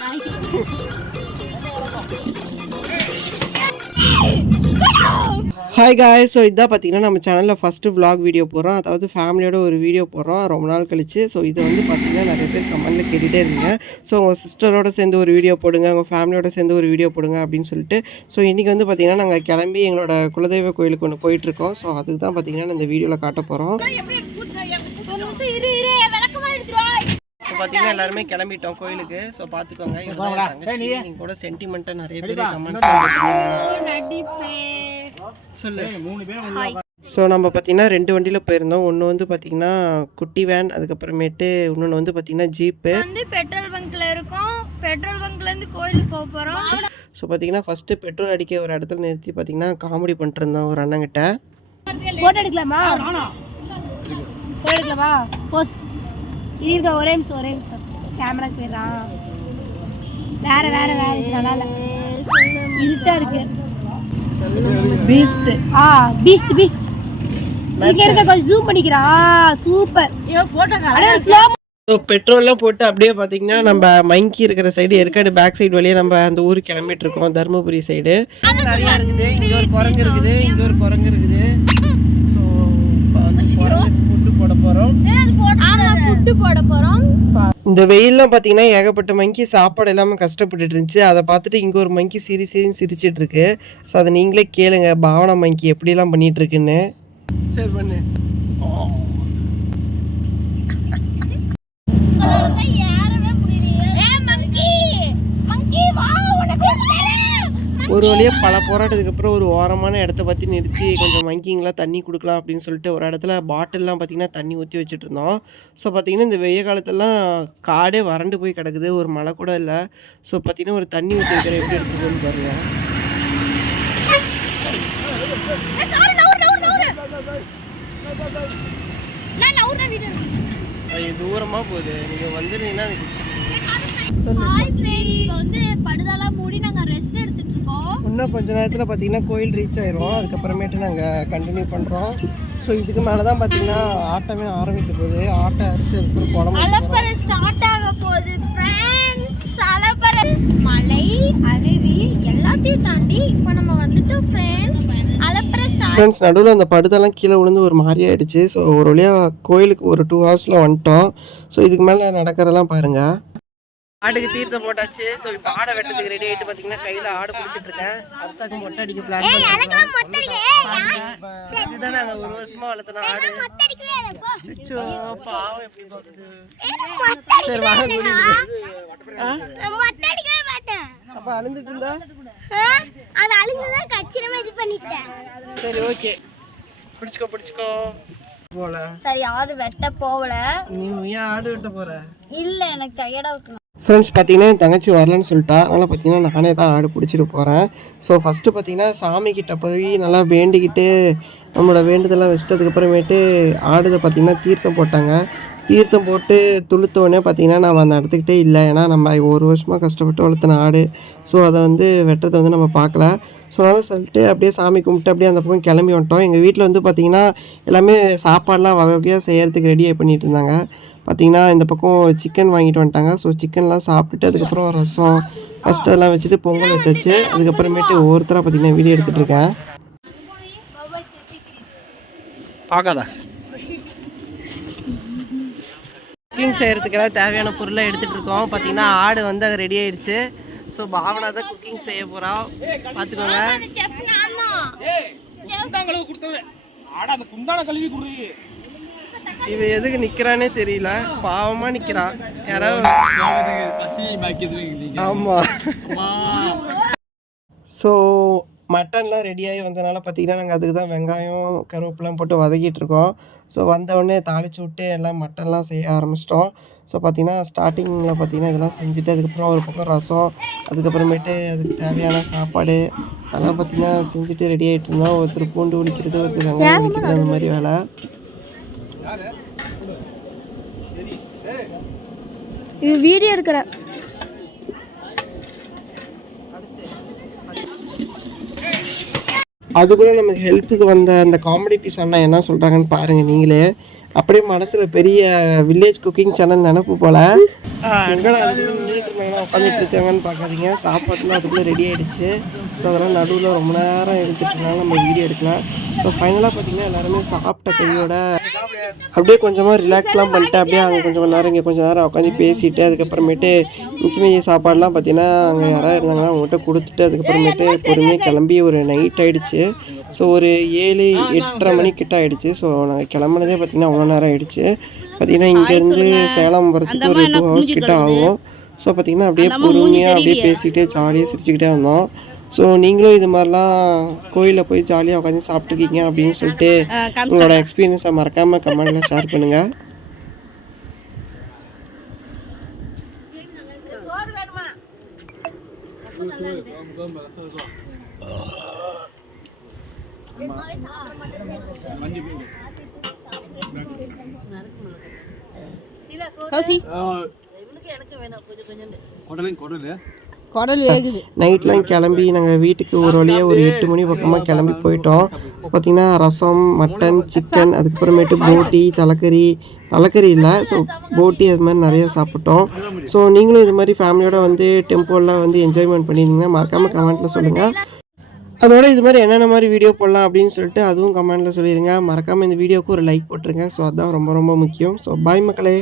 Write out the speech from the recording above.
கை hi காய் so இதான் பார்த்தீங்கன்னா நம்ம சேனலில் ஃபஸ்ட்டு vlog வீடியோ போடுறோம் அதாவது ஃபேமிலியோட ஒரு வீடியோ போடுறோம் ரொம்ப நாள் கழிச்சு. ஸோ இது வந்து பார்த்தீங்கன்னா நிறைய பேர் கமெண்ட்டில் கேட்டுகிட்டே இருந்தீங்க. ஸோ உங்கள் சிஸ்டரோட சேர்ந்து ஒரு வீடியோ போடுங்க உங்கள் ஃபேமிலியோட சேர்ந்து ஒரு வீடியோ போடுங்க அப்படின்னு சொல்லிட்டு. ஸோ இன்றைக்கி வந்து பார்த்தீங்கன்னா நாங்கள் கிளம்பி எங்களோட குலதெய்வ கோயிலுக்கு ஒன்று போயிட்டுருக்கோம் ஸோ அதுக்கு தான் பார்த்தீங்கன்னா இந்த வீடியோவில் காட்ட போகிறோம் இப்போ பார்த்தீங்கன்னா எல்லாருமே கிளம்பிட்டோம் கோயிலுக்கு. ஸோ பார்த்துக்கோங்க கூட சென்டிமெண்ட்டாக நிறைய பேர் கமெண்ட்ஸ் ஸோ நம்ம பார்த்தீங்கன்னா ரெண்டு வண்டியில் போயிருந்தோம். ஒன்று வந்து பார்த்தீங்கன்னா குட்டி வேன் அதுக்கப்புறமேட்டு இன்னொன்று வந்து பார்த்தீங்கன்னா ஜீப்பு வந்து பெட்ரோல் பங்க்ல இருக்கோம். பெட்ரோல் பங்க்ல இருந்து கோயிலுக்கு போக போறோம். ஸோ பார்த்தீங்கன்னா ஃபஸ்ட்டு பெட்ரோல் அடிக்க ஒரு இடத்துல நிறுத்தி பார்த்தீங்கன்னா காமெடி பண்ணிட்டு இருந்தோம் ஒரு அண்ணங்கிட்ட. போட்டோ எடுக்கலாமா? போட்டோ எடுக்கலாமா? போஸ் இருக்க ஒரே நிமிஷம் ஒரே நிமிஷம். கேமரா போயிடறான் வேற வேற வேற. நல்லா இல்ல. இருட்டா இருக்கு. பீஸ்ட் ஆ பீஸ்ட் பீஸ்ட் இங்க இருக்க கொஞ்சம் ஜூம் பண்ணிக்கிறா. சூப்பர் போட்டோ ஸ்லோ ஸோ பெட்ரோல்லாம் போட்டு அப்படியே பார்த்தீங்கன்னா நம்ம மங்கி இருக்கிற சைடு ஏற்காடு பேக் சைடு வழியே நம்ம அந்த ஊருக்கு கிளம்பிட்டு இருக்கோம் தருமபுரி சைடு நிறையா இருக்குது இங்கே ஒரு குரங்கு இருக்குது. இங்கே ஒரு குரங்கு இருக்குது. ஸோ குரங்கு ஃபுட்டு போட போகிறோம் ஆமா ஃபுட்டு போட போறோம். இந்த வெயில்லாம் பார்த்தீங்கன்னா ஏகப்பட்ட மங்கி சாப்பாடு இல்லாமல் கஷ்டப்பட்டுட்டு இருந்துச்சு. அதை பார்த்துட்டு இங்கே ஒரு மங்கி சிரி சிரின்னு சிரிச்சிட்டு இருக்கு. ஸோ அதை நீங்களே கேளுங்க பாவனா மங்கி எப்படிலாம் பண்ணிட்டு இருக்குன்னு. சரி பண்ணு. ஒரு வழியாக பல போராட்டத்துக்கு அப்புறம் ஒரு ஓரமான இடத்த பற்றி நிறுத்தி கொஞ்சம் மங்கிங்கெலாம் தண்ணி கொடுக்கலாம் அப்படின்னு சொல்லிட்டு ஒரு இடத்துல பாட்டில்லாம் பார்த்தீங்கன்னா தண்ணி ஊற்றி வச்சுட்டு இருந்தோம் ஸோ பார்த்தீங்கன்னா இந்த வெய்ய காலத்துலலாம் காடே வறண்டு போய் கிடக்குது. ஒரு மழை கூட இல்லை. ஸோ பார்த்தீங்கன்னா ஒரு தண்ணி ஊற்றி வைக்கிற எப்படி எடுத்துக்கோன்னு பாருங்க. நான் தூரமாக போகுது. நீங்கள் வந்துருந்தீங்கன்னா ஹாய் ஃப்ரெண்ட்ஸ் இப்போ வந்து படுதாலாம் மூடி நாங்க ரெஸ்ட் எடுத்துட்டு இருக்கோம் இன்னும் கொஞ்ச நேரத்தில் பார்த்தீங்கன்னா கோயில் ரீச் ஆயிரும். அதுக்கப்புறமேட்டு நாங்கள் கண்டினியூ பண்ணுறோம் ஸோ இதுக்கு மேலே தான் பார்த்தீங்கன்னா ஆட்டமே ஆரம்பிக்க போகுது. ஆட்டை அறுத்து அதுக்கப்புறம் குழம்பு அலப்பறை ஸ்டார்ட் ஆக போகுது மலை அருவி எல்லாத்தையும் தாண்டி இப்போ நம்ம வந்துட்டோம் ஃப்ரெண்ட்ஸ் ஃப்ரெண்ட்ஸ் நடுவில் அந்த படுதெல்லாம் கீழே விழுந்து ஒரு மாதிரி ஆயிடுச்சு. ஸோ ஒரு வழியாக கோயிலுக்கு ஒரு டூ ஹவர்ஸில் வந்துட்டோம். ஸோ இதுக்கு மேலே நடக்கிறதெல்லாம் பாருங்கள் ஆடுக்கு தீர்த்தம் போட்டாச்சு. ஸோ இப்போ ஆடை வெட்டதுக்கு ரெடி ஆகிட்டு பார்த்தீங்கன்னா கையில் ஆடு பிடிச்சிட்டு இருக்கேன். அரசாக்கு மொட்டை அடிக்க பிளான் இதுதான் நாங்கள் ஒரு வருஷமா வளர்த்துன ஆடு. சுச்சோ பாவம் எப்படி பார்க்குது சரி வாங்க அப்போ அழுந்துட்டு இருந்தா? அது அழுங்குதான் கச்சிரமா இது பண்ணிட்டேன். சரி ஓகே. பிடிச்சிக்கோ பிடிச்சிக்கோ. போல. சரி யாரும் வெட்ட போகல. நீ ஏன் ஆடு வெட்ட போற? இல்ல எனக்கு டயர்டா இருக்கு. ஃப்ரெண்ட்ஸ் பார்த்தீங்கன்னா என் தங்கச்சி வரலன்னு சொல்லிட்டா. அதனால் பார்த்தீங்கன்னா நானே தான் ஆடு பிடிச்சிட்டு போகிறேன் ஸோ ஃபஸ்ட்டு பார்த்தீங்கன்னா சாமி கிட்ட போய் நல்லா வேண்டிக்கிட்டு நம்மளோட வேண்டுதெல்லாம் வச்சிட்டதுக்கப்புறமேட்டு ஆடுதை பார்த்திங்கன்னா தீர்த்தம் போட்டாங்க. தீர்த்தம் போட்டு துளுத்தோடனே பார்த்தீங்கன்னா நம்ம அந்த இடத்துக்கிட்டே இல்லை. ஏன்னா நம்ம ஒரு வருஷமாக கஷ்டப்பட்டு வளர்த்தின ஆடு. ஸோ அதை வந்து வெட்டுறதை வந்து நம்ம பார்க்கல. ஸோ அதனால் சொல்லிட்டு அப்படியே சாமி கும்பிட்டு அப்படியே அந்த பக்கம் கிளம்பி வந்துட்டோம். எங்கள் வீட்டில் வந்து பார்த்திங்கன்னா எல்லாமே சாப்பாடெலாம் வகை வகையாக செய்கிறதுக்கு ரெடியாக பண்ணிகிட்டு இருந்தாங்க. பார்த்தீங்கன்னா இந்த பக்கம் சிக்கன் வாங்கிட்டு வந்துட்டாங்க. ஸோ சிக்கன்லாம் சாப்பிட்டுட்டு அதுக்கப்புறம் ரசம் ஃபஸ்ட்டு அதெல்லாம் வச்சுட்டு பொங்கல் வச்சாச்சு. அதுக்கப்புறமேட்டு ஒவ்வொருத்தராக பார்த்தீங்கன்னா வீடியோ எடுத்துகிட்டு இருக்கேன். பார்க்காதா. குக்கிங் செய்கிறதுக்கெல்லாம் தேவையான பொருளை எடுத்துகிட்டு இருக்கோம். பார்த்தீங்கன்னா ஆடு வந்து அது ரெடி ஆயிடுச்சு. ஸோ பாவனா தான் குக்கிங் செய்ய போகிறோம் பார்த்துக்கோங்க செஃப் நான் இவன் எதுக்கு நிக்கிறானே தெரியல. பாவமா நிக்கிறான் யாராவது ஆமா. ஸோ மட்டன்லாம் ரெடியாகி வந்தனால பார்த்தீங்கன்னா நாங்கள் அதுக்கு தான் வெங்காயம் கருவேப்பிலாம் போட்டு வதக்கிட்டு இருக்கோம். ஸோ வந்தவுடனே தாளிச்சு விட்டு எல்லாம் மட்டன்லாம் செய்ய ஆரம்பிச்சிட்டோம். ஸோ பார்த்தீங்கன்னா ஸ்டார்டிங்கில் பார்த்தீங்கன்னா இதெல்லாம் செஞ்சுட்டு அதுக்கப்புறம் ஒரு பக்கம் ரசம் அதுக்கப்புறமேட்டு அதுக்கு தேவையான சாப்பாடு அதெல்லாம் பார்த்தீங்கன்னா செஞ்சுட்டு ரெடி ஆகிட்டு இருந்தோம். ஒருத்தர் பூண்டு உளிக்கிறது ஒருத்தர் வெங்காயம் உளிக்கிறது அந்த மாதிரி வேலை. இது வீடியோ எடுக்கிறேன் அதுக்குள்ளே நமக்கு ஹெல்ப்புக்கு வந்த அந்த காமெடி பீஸ் அண்ணா என்ன சொல்கிறாங்கன்னு பாருங்கள் நீங்களே. அப்படியே மனசில் பெரிய வில்லேஜ் குக்கிங் சேனல் நினப்பு போல். எங்கடா இருந்தாங்கன்னா உட்காந்துட்டு இருக்காங்கன்னு பார்க்காதீங்க. சாப்பாட்டுலாம் அதுக்குள்ளே ரெடி ஆகிடுச்சு ஸோ அதெல்லாம் நடுவில் ரொம்ப நேரம் எடுத்துட்டு இருந்தாலும் நம்ம வீடியோ எடுக்கலாம். ஸோ ஃபைனலாக பார்த்தீங்கன்னா எல்லாருமே சாப்பிட்ட கையோட அப்படியே கொஞ்சமாக ரிலாக்ஸ்லாம் பண்ணிட்டு அப்படியே அங்கே கொஞ்சம் நேரம் இங்கே கொஞ்சம் நேரம் உட்காந்து பேசிட்டு அதுக்கப்புறமேட்டு மிச்ச மீதி சாப்பாடுலாம் பார்த்தீங்கன்னா அங்கே யாராவது இருந்தாங்கன்னா அவங்ககிட்ட கொடுத்துட்டு அதுக்கப்புறமேட்டு பொறுமையாக கிளம்பி ஒரு நைட் ஆயிடுச்சு. ஸோ ஒரு ஏழு எட்டரை மணி கிட்ட ஆயிடுச்சு. ஸோ நாங்கள் கிளம்புனதே பார்த்தீங்கன்னா அவ்வளோ நேரம் ஆயிடுச்சு. பார்த்தீங்கன்னா இங்கேருந்து சேலம் வரத்துக்கு ஒரு டூ ஹவர்ஸ் கிட்ட ஆகும். ஸோ பார்த்தீங்கன்னா அப்படியே பொறுமையாக அப்படியே பேசிக்கிட்டே ஜாலியாக சிரிச்சுக்கிட்டே வந்தோம். ஸோ நீங்களும் இது மாதிரிலாம் கோயிலில் போய் ஜாலியாக உட்காந்து சாப்பிட்ருக்கீங்க அப்படின்னு சொல்லிட்டு உங்களோட எக்ஸ்பீரியன்ஸை மறக்காமல் கமெண்ட்டில் ஷேர் பண்ணுங்கள் கௌசி. குடல் வேகுது. நைட்லாம் கிளம்பி நாங்கள் வீட்டுக்கு ஒரு வழியாக ஒரு எட்டு மணி பக்கமாக கிளம்பி போயிட்டோம். பார்த்தீங்கன்னா ரசம் மட்டன் சிக்கன் அதுக்கப்புறமேட்டு போட்டி தலைக்கறி தலைக்கறி இல்லை ஸோ போட்டி அது மாதிரி நிறைய சாப்பிட்டோம். ஸோ நீங்களும் இது மாதிரி ஃபேமிலியோட வந்து டெம்போவில் வந்து என்ஜாய்மெண்ட் பண்ணியிருந்தீங்கன்னா மறக்காமல் கமெண்ட்டில் சொல்லுங்கள் அதோட இது மாதிரி என்னென்ன மாதிரி வீடியோ போடலாம் அப்படின்னு சொல்லிட்டு அதுவும் கமெண்ட்டில் சொல்லிடுங்க மறக்காமல் இந்த வீடியோவுக்கு ஒரு லைக் போட்டுருங்க. ஸோ அதுதான் ரொம்ப ரொம்ப முக்கியம். ஸோ பாய் மக்களே.